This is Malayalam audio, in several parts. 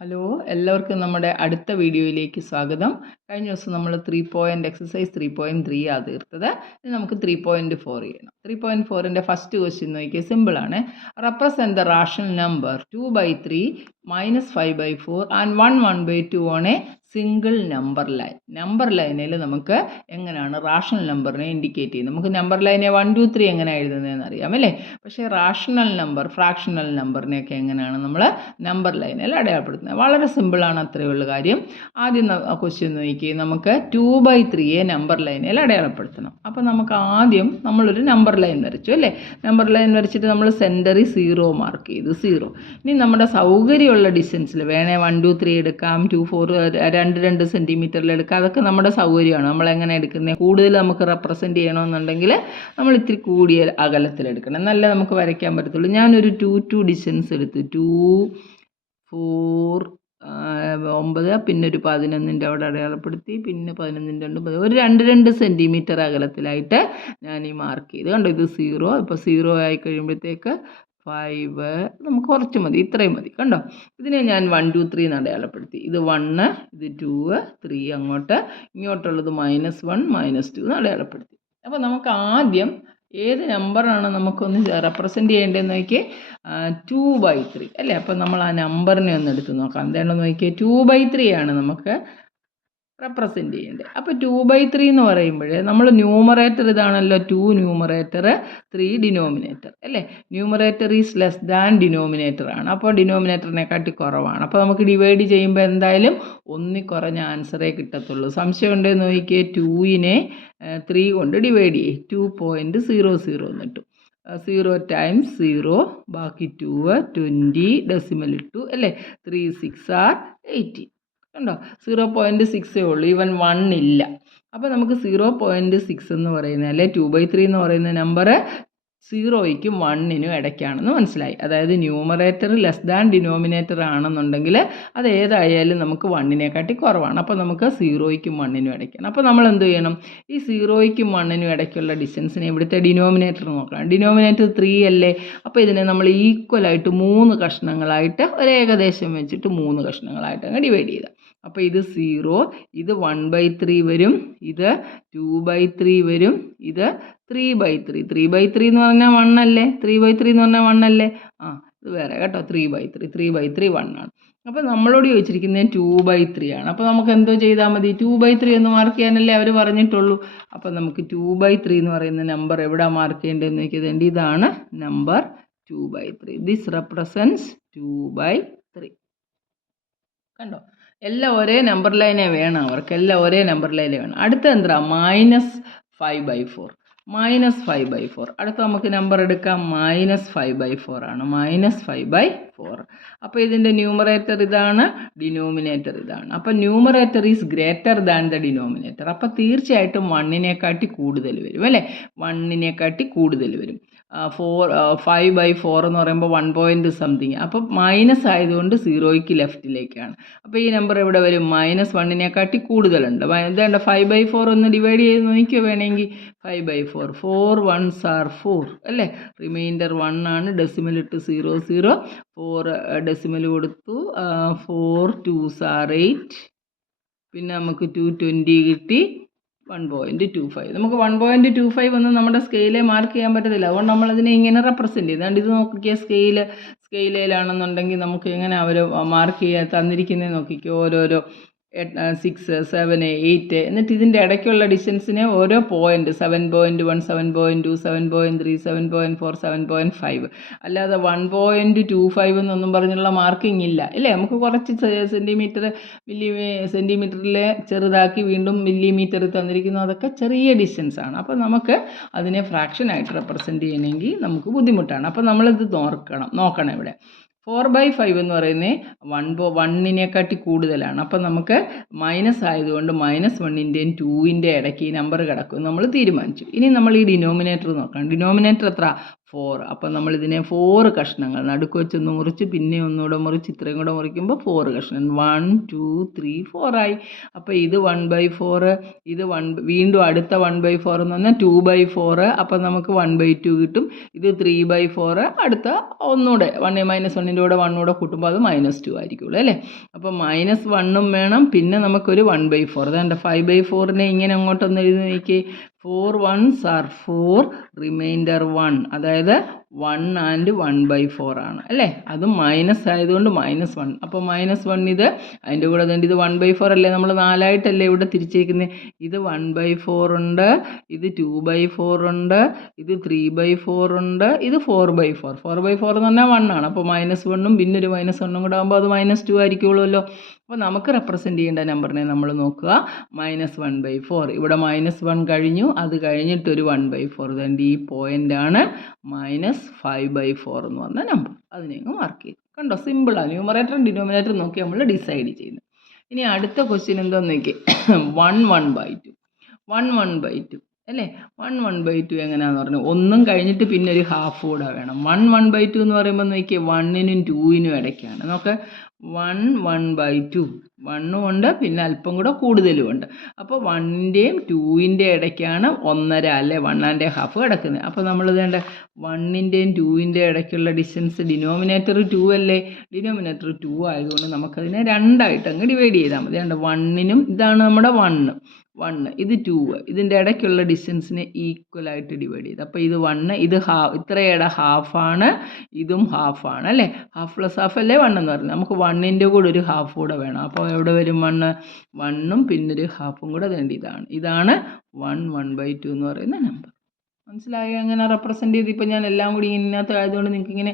ഹലോ, എല്ലാവർക്കും നമ്മുടെ അടുത്ത വീഡിയോയിലേക്ക് സ്വാഗതം. കഴിഞ്ഞ ദിവസം നമ്മൾ 3 പോയിൻ്റ് എക്സസൈസ് 3.3 ആ തീർത്തത്. ഇനി നമുക്ക് 3.4 ചെയ്യണം. 3.4ൻ്റെ ഫസ്റ്റ് ക്വസ്റ്റ്യൻ നോക്കിയാൽ സിമ്പിളാണ്. Represent the rational number 2/3 -5/4 and 1/2 on A single number line. Number ലൈനിൽ നമുക്ക് എങ്ങനെയാണ് റാഷണൽ നമ്പറിനെ ഇൻഡിക്കേറ്റ് ചെയ്യുന്നത്? നമുക്ക് നമ്പർ ലൈനെ 1, 2, 3 എങ്ങനെ എഴുതുന്നതെന്ന് അറിയാം അല്ലേ? പക്ഷേ റാഷണൽ നമ്പർ, ഫ്രാക്ഷണൽ നമ്പറിനെയൊക്കെ എങ്ങനെയാണ് നമ്മൾ നമ്പർ ലൈനിൽ അടയാളപ്പെടുത്തുന്നത്? വളരെ സിമ്പിളാണ്, അത്രയേ ഉള്ളൂ കാര്യം. ആദ്യം ക്വസ്റ്റ്യൻ നോക്കി, നമുക്ക് 2/3 നമ്പർ ലൈനിൽ അടയാളപ്പെടുത്തണം. അപ്പോൾ നമുക്ക് ആദ്യം നമ്മളൊരു നമ്പർ ലൈൻ വരച്ചു അല്ലേ? നമ്പർ ലൈൻ വരച്ചിട്ട് നമ്മൾ സെൻറ്ററിൽ 0 മാർക്ക് ചെയ്തു, 0. ഇനി നമ്മുടെ സൗകര്യമുള്ള ഡിസ്റ്റൻസിൽ വേണേൽ 1, 2, 3 എടുക്കാം, 2, 4 2 സെൻറ്റിമീറ്ററിൽ എടുക്കാം. അതൊക്കെ നമ്മുടെ സൗകര്യമാണ്. നമ്മളെങ്ങനെ എടുക്കുന്നത്? കൂടുതൽ നമുക്ക് റെപ്രസെൻറ്റ് ചെയ്യണമെന്നുണ്ടെങ്കിൽ നമ്മൾ ഇത്തിരി കൂടിയ അകലത്തിലെടുക്കണം, എന്നല്ലേ നമുക്ക് വരയ്ക്കാൻ പറ്റത്തുള്ളൂ. ഞാനൊരു 2 ഡിസ്റ്റൻസ് എടുത്തു, 2, 4, 9, പിന്നെ ഒരു 11ൻ്റെ അവിടെ അടയാളപ്പെടുത്തി, പിന്നെ 11, 2, ഒരു 2 സെൻറ്റിമീറ്റർ അകലത്തിലായിട്ട് ഞാൻ ഈ മാർക്ക് ചെയ്ത്. കണ്ടോ, ഇത് 0. ഇപ്പോൾ 0 ആയി കഴിയുമ്പോഴത്തേക്ക് 5, നമുക്ക് കുറച്ച് മതി, ഇത്രയും മതി. കണ്ടോ, ഇതിനെ ഞാൻ 1, 2, 3 എന്ന് അടയാളപ്പെടുത്തി. ഇത് 1, ഇത് 2, 3, ഇങ്ങോട്ടുള്ളത് -1, -2 എന്ന് അടയാളപ്പെടുത്തി. അപ്പോൾ നമുക്ക് ആദ്യം ഏത് നമ്പറാണ് നമുക്കൊന്ന് റെപ്രസെൻറ്റ് ചെയ്യേണ്ടതെന്ന് നോക്കിയേ, 2/3 അല്ലേ? അപ്പോൾ നമ്മൾ ആ നമ്പറിനെ ഒന്ന് എടുത്ത് നോക്കാം. എന്താണെന്ന് നോക്കിയേ, 2/3 ആണ് നമുക്ക് റെപ്രസെൻറ്റ് ചെയ്യേണ്ടത്. അപ്പോൾ 2/3 എന്ന് പറയുമ്പോൾ നമ്മൾ ന്യൂമറേറ്റർ ഇതാണല്ലോ, 2 ന്യൂമറേറ്റർ, 3 ഡിനോമിനേറ്റർ അല്ലേ? Numerator is less than denominator ആണ്. അപ്പോൾ ഡിനോമിനേറ്ററിനെക്കാട്ടി കുറവാണ്. അപ്പോൾ നമുക്ക് ഡിവൈഡ് ചെയ്യുമ്പോൾ എന്തായാലും 1 കുറഞ്ഞ ആൻസറേ കിട്ടത്തുള്ളൂ. സംശയം ഉണ്ടെന്ന് നോക്കിയേ, 2നെ 3 കൊണ്ട് ഡിവൈഡ് ചെയ്യേ, 2.00 എന്ന് കിട്ടും. 0 ടൈംസ് 0, ബാക്കി 2, 20, ഡെസിമൽ ഇട്ടു അല്ലേ? 3 6 are 80. കണ്ടോ, 0.6 ഉള്ളൂ, ഈവൻ 1 ഇല്ല. അപ്പോൾ നമുക്ക് 0.6 എന്ന് പറയുന്നത്, അല്ലെ 2/3 എന്ന് പറയുന്ന നമ്പർ 0യ്ക്കും 1നും ഇടയ്ക്കാണെന്ന് മനസ്സിലായി. അതായത് ന്യൂമറേറ്റർ ലെസ് ദാൻ ഡിനോമിനേറ്റർ ആണെന്നുണ്ടെങ്കിൽ അത് ഏതായാലും നമുക്ക് 1നെക്കാട്ടി കുറവാണ്. അപ്പോൾ നമുക്ക് 0യ്ക്കും 1നും ഇടയ്ക്കാണ്. അപ്പോൾ നമ്മൾ എന്ത് ചെയ്യണം? ഈ 0യ്ക്കും 1നും ഇടയ്ക്കുള്ള ഡിസ്റ്റൻസിനെ ഇവിടുത്തെ ഡിനോമിനേറ്റർ നോക്കണം. ഡിനോമിനേറ്റർ 3 അല്ലേ? അപ്പോൾ ഇതിനെ നമ്മൾ ഈക്വലായിട്ട് 3 കഷ്ണങ്ങളായിട്ട് ഒരു ഏകദേശം വെച്ചിട്ട് 3 കഷ്ണങ്ങളായിട്ട് അങ്ങ് ഡിവൈഡ് ചെയ്താൽ, അപ്പോൾ ഇത് 0, ഇത് 1/3 വരും, ഇത് 2/3 വരും, ഇത് 3/3. 3/3 എന്ന് പറഞ്ഞാൽ 1 അല്ലേ? 3/3 എന്ന് പറഞ്ഞാൽ 1 അല്ലേ? ഇത് വേറെ കേട്ടോ, 3/3 1 ആണ്. അപ്പോൾ നമ്മളോട് ചോദിച്ചിരിക്കുന്നത് 2/3 ആണ്. അപ്പോൾ നമുക്ക് എന്തോ ചെയ്താൽ മതി? 2/3 എന്ന് മാർക്ക് ചെയ്യാനല്ലേ അവർ പറഞ്ഞിട്ടുള്ളൂ. അപ്പോൾ നമുക്ക് 2/3 എന്ന് പറയുന്ന നമ്പർ എവിടെ മാർക്ക് ചെയ്യേണ്ടതെന്ന് നോക്കിയത്, ഇതാണ് നമ്പർ 2/3. This represents 2/3. കണ്ടോ, എല്ലാം ഒരേ നമ്പർ ലൈനേ വേണം, അവർക്കെല്ലാം ഒരേ നമ്പർ ലൈനേ വേണം. അടുത്ത എന്താ? -5/4. -5/4. അടുത്ത നമുക്ക് നമ്പർ എടുക്കാം, -5/4 ആണ്. -5/4. അപ്പോൾ ഇതിൻ്റെ ന്യൂമറേറ്റർ ഇതാണ്, ഡിനോമിനേറ്റർ ഇതാണ്. അപ്പോൾ numerator is greater than the denominator. അപ്പോൾ തീർച്ചയായിട്ടും 1നെക്കാട്ടി കൂടുതൽ വരും അല്ലേ? 1നെക്കാട്ടി കൂടുതൽ വരും. 5/4 എന്ന് പറയുമ്പോൾ 1 പോയിൻറ്റ് സംതിങ്. അപ്പോൾ മൈനസ് ആയതുകൊണ്ട് 0യ്ക്ക് ലെഫ്റ്റിലേക്കാണ്. അപ്പോൾ ഈ നമ്പർ എവിടെ വരും? -1നെക്കാട്ടി കൂടുതലുണ്ട്. ഇതേണ്ട 5/4 ഒന്ന് ഡിവൈഡ് ചെയ്ത് നോക്കിയോ വേണമെങ്കിൽ. 5/4, 4 1s are 4 അല്ലേ? റിമൈൻഡർ 1 ആണ്. ഡെസിമൽ ഇട്ട് 0 0, 4 ഡെസിമൽ കൊടുത്തു, 4 2s are 8, പിന്നെ നമുക്ക് 220 കിട്ടി, 1.25. നമുക്ക് 1.25 ഒന്നും നമ്മുടെ സ്കെയിലെ മാർക്ക് ചെയ്യാൻ പറ്റത്തില്ല. അതുകൊണ്ട് നമ്മളതിനെ ഇങ്ങനെ റെപ്രസെൻറ്റ് ചെയ്ത്, ഇത് നോക്കിക്കുക, സ്കെയിലിലാണെന്നുണ്ടെങ്കിൽ നമുക്ക് എങ്ങനെ അവർ മാർക്ക് ചെയ്യാൻ തന്നിരിക്കുന്നത് നോക്കിക്കോ. ഓരോരോ 6 7 8, എന്നിട്ട് ഇതിൻ്റെ ഇടയ്ക്കുള്ള ഡിസ്റ്റൻസിനെ ഓരോ പോയിൻറ്റ് 7.1 7.2 7.3 7.4 7.5, അല്ലാതെ 1.25 എന്നൊന്നും പറഞ്ഞുള്ള മാർക്കിംഗ് ഇല്ല അല്ലേ? നമുക്ക് കുറച്ച് സെൻറ്റിമീറ്ററിൽ ചെറുതാക്കി വീണ്ടും മില്ലിമീറ്ററിൽ തന്നിരിക്കുന്നു. അതൊക്കെ ചെറിയ ഡിസ്റ്റൻസ് ആണ്. അപ്പോൾ നമുക്ക് അതിനെ ഫ്രാക്ഷനായിട്ട് റെപ്രസെൻറ്റ് ചെയ്യണമെങ്കിൽ നമുക്ക് ബുദ്ധിമുട്ടാണ്. അപ്പോൾ നമ്മളിത് നോക്കണം ഇവിടെ. 4/5 എന്ന് പറയുന്നത് 1നെക്കാട്ടി കൂടുതലാണ്. അപ്പം നമുക്ക് മൈനസ് ആയതുകൊണ്ട് -1ൻ്റെയും 2ൻ്റെ ഇടയ്ക്ക് ഈ നമ്പർ കിടക്കും നമ്മൾ തീരുമാനിച്ചു. ഇനി നമ്മൾ ഈ ഡിനോമിനേറ്റർ നോക്കണം. ഡിനോമിനേറ്റർ എത്ര? 4. അപ്പം നമ്മളിതിനെ 4 കഷ്ണങ്ങൾ നടുക്ക് വെച്ചൊന്ന് മുറിച്ച് പിന്നെ ഒന്നുകൂടെ മുറിച്ച് ഇത്രയും കൂടെ മുറിക്കുമ്പോൾ 4 കഷ്ണം 1 2 3 4 ആയി. അപ്പോൾ ഇത് 1/4, ഇത് വീണ്ടും അടുത്ത 1/4 എന്ന് പറഞ്ഞാൽ 2/4. അപ്പം നമുക്ക് 1/2 കിട്ടും. ഇത് 3/4, അടുത്ത ഒന്നുകൂടെ -1ൻ്റെ കൂടെ 1 കൂടെ കൂട്ടുമ്പോൾ അത് -2 ആയിരിക്കുള്ളൂ അല്ലേ. അപ്പോൾ -1 വേണം, പിന്നെ നമുക്കൊരു 1/4. അതുകൊണ്ട് 5/4നെ ഇങ്ങനെ അങ്ങോട്ടൊന്ന് എഴുതി നോക്കി. 4 ones are 4, റിമൈൻഡർ 1, അതായത് 1 and 1/4 ആണ് അല്ലേ. അതും മൈനസ് ആയതുകൊണ്ട് -1. അപ്പോൾ -1 ഇത് അതിൻ്റെ കൂടെ തന്നെ ഇത് 1/4 അല്ലേ, നമ്മൾ 4ആയിട്ടല്ലേ ഇവിടെ തിരിച്ചേക്കുന്നത്. ഇത് 1/4 ഉണ്ട്, ഇത് 2/4 ഉണ്ട്, ഇത് 3/4 ഉണ്ട്, ഇത് 4/4. 4/4 എന്ന് പറഞ്ഞാൽ 1 ആണ്. അപ്പോൾ -1ഉം പിന്നെ ഒരു -1ഉം കൂടെ ആകുമ്പോൾ അത് -2 ആയിരിക്കുള്ളൂല്ലോ. അപ്പോൾ നമുക്ക് റെപ്രസെൻറ്റ് ചെയ്യേണ്ട നമ്പറിനെ നമ്മൾ നോക്കുക -1/4. ഇവിടെ -1 കഴിഞ്ഞു, അത് കഴിഞ്ഞിട്ടൊരു 1/4. അതുകൊണ്ട് ഈ പോയിൻ്റാണ് -5/4 എന്ന് പറഞ്ഞ നമ്പർ. അതിനെ മാർക്ക് ചെയ്തു. കണ്ടോ, സിമ്പിളാണ്. ന്യൂമറേറ്ററും ഡിനോമിനേറ്ററും നോക്കി നമ്മൾ ഡിസൈഡ് ചെയ്യുന്നത്. ഇനി അടുത്ത ക്വസ്റ്റ്യൻ എന്താണെന്ന് നോക്കി. 1/2 അല്ലേ. 1/2 എങ്ങനെയാണെന്ന് പറഞ്ഞു. ഒന്നും കഴിഞ്ഞിട്ട് പിന്നെ ഒരു ഹാഫ് കൂടെ വേണം. 1/2 എന്ന് പറയുമ്പോൾ നോക്കിയേ 1നും 2നും ഇടയ്ക്കാണ്. നമുക്ക് 1/2 1 ഉണ്ട്, പിന്നെ അല്പം കൂടെ കൂടുതലും ഉണ്ട്. അപ്പോൾ 1ൻ്റെയും 2ൻ്റെയും ഇടയ്ക്കാണ് 1.5 അല്ലേ 1.5 കിടക്കുന്നത്. അപ്പോൾ നമ്മൾ ഇതേണ്ട 1ൻ്റെയും 2ൻ്റെയും ഇടയ്ക്കുള്ള ഡിസ്റ്റൻസ് ഡിനോമിനേറ്റർ 2 അല്ലേ. ഡിനോമിനേറ്റർ 2 ആയതുകൊണ്ട് നമുക്കതിനെ 2ആയിട്ട് അങ്ങ് ഡിവൈഡ് ചെയ്താൽ മതി. അതുകൊണ്ട് 1നും ഇതാണ് നമ്മുടെ 1, ഇത് 2, ഇതിൻ്റെ ഇടയ്ക്കുള്ള ഡിസ്റ്റൻസിനെ ഈക്വലായിട്ട് ഡിവൈഡ് ചെയ്ത്. അപ്പോൾ ഇത് 1, ഇത് ഇത്രയുടെ ഹാഫാണ്, ഇതും ഹാഫാണ് അല്ലേ. ഹാഫ് പ്ലസ് ഹാഫ് അല്ലേ 1 എന്ന് പറയുന്നത്. നമുക്ക് 1ൻ്റെ കൂടെ ഒരു ഹാഫ് കൂടെ വേണം. അപ്പോൾ എവിടെ വരും 1ഉം പിന്നെ ഒരു ഹാഫും കൂടെ വേണ്ടി ഇതാണ് 1/2 എന്ന് പറയുന്ന നമ്പർ. മനസ്സിലായി എങ്ങനെ റെപ്രസെൻറ്റ് ചെയ്ത്. ഇപ്പോൾ ഞാൻ എല്ലാം കൂടി ഇതിനകത്ത് ആയതുകൊണ്ട് നിങ്ങൾക്ക് ഇങ്ങനെ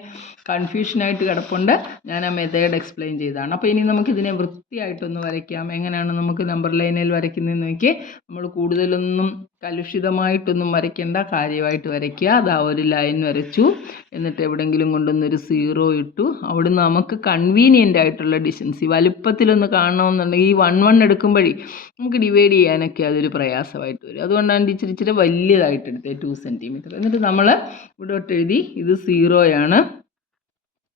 കൺഫ്യൂഷനായിട്ട് കിടപ്പുണ്ട്. ഞാൻ ആ മെത്തേഡ് എക്സ്പ്ലെയിൻ ചെയ്തതാണ്. അപ്പോൾ ഇനി നമുക്കിതിനെ വൃത്തിയായിട്ടൊന്ന് വരയ്ക്കാം. എങ്ങനെയാണ് നമുക്ക് നമ്പർ ലൈനിൽ വരയ്ക്കുന്നതെന്ന് നോക്കി. നമ്മൾ കൂടുതലൊന്നും കലുഷിതമായിട്ടൊന്നും വരയ്ക്കേണ്ട, കാര്യമായിട്ട് വരയ്ക്കുക. അതാ ഒരു ലൈൻ വരച്ചു, എന്നിട്ട് എവിടെയെങ്കിലും കൊണ്ടുവന്നൊരു 0 ഇട്ടു. അവിടുന്ന് നമുക്ക് കൺവീനിയൻ്റ് ആയിട്ടുള്ള ഡിസ്റ്റൻസ് ഈ വലുപ്പത്തിലൊന്ന് കാണണമെന്നുണ്ടെങ്കിൽ ഈ 1 എടുക്കുമ്പോഴേ നമുക്ക് ഡിവൈഡ് ചെയ്യാനൊക്കെ അതൊരു പ്രയാസമായിട്ട് വരും. അതുകൊണ്ടാണ് ഇച്ചിരി വലിയതായിട്ട് എടുത്തത് 2 സെൻറ്റിമീറ്റർ. എന്നിട്ട് നമ്മൾ ഇവിടോട്ട് എഴുതി ഇത് 0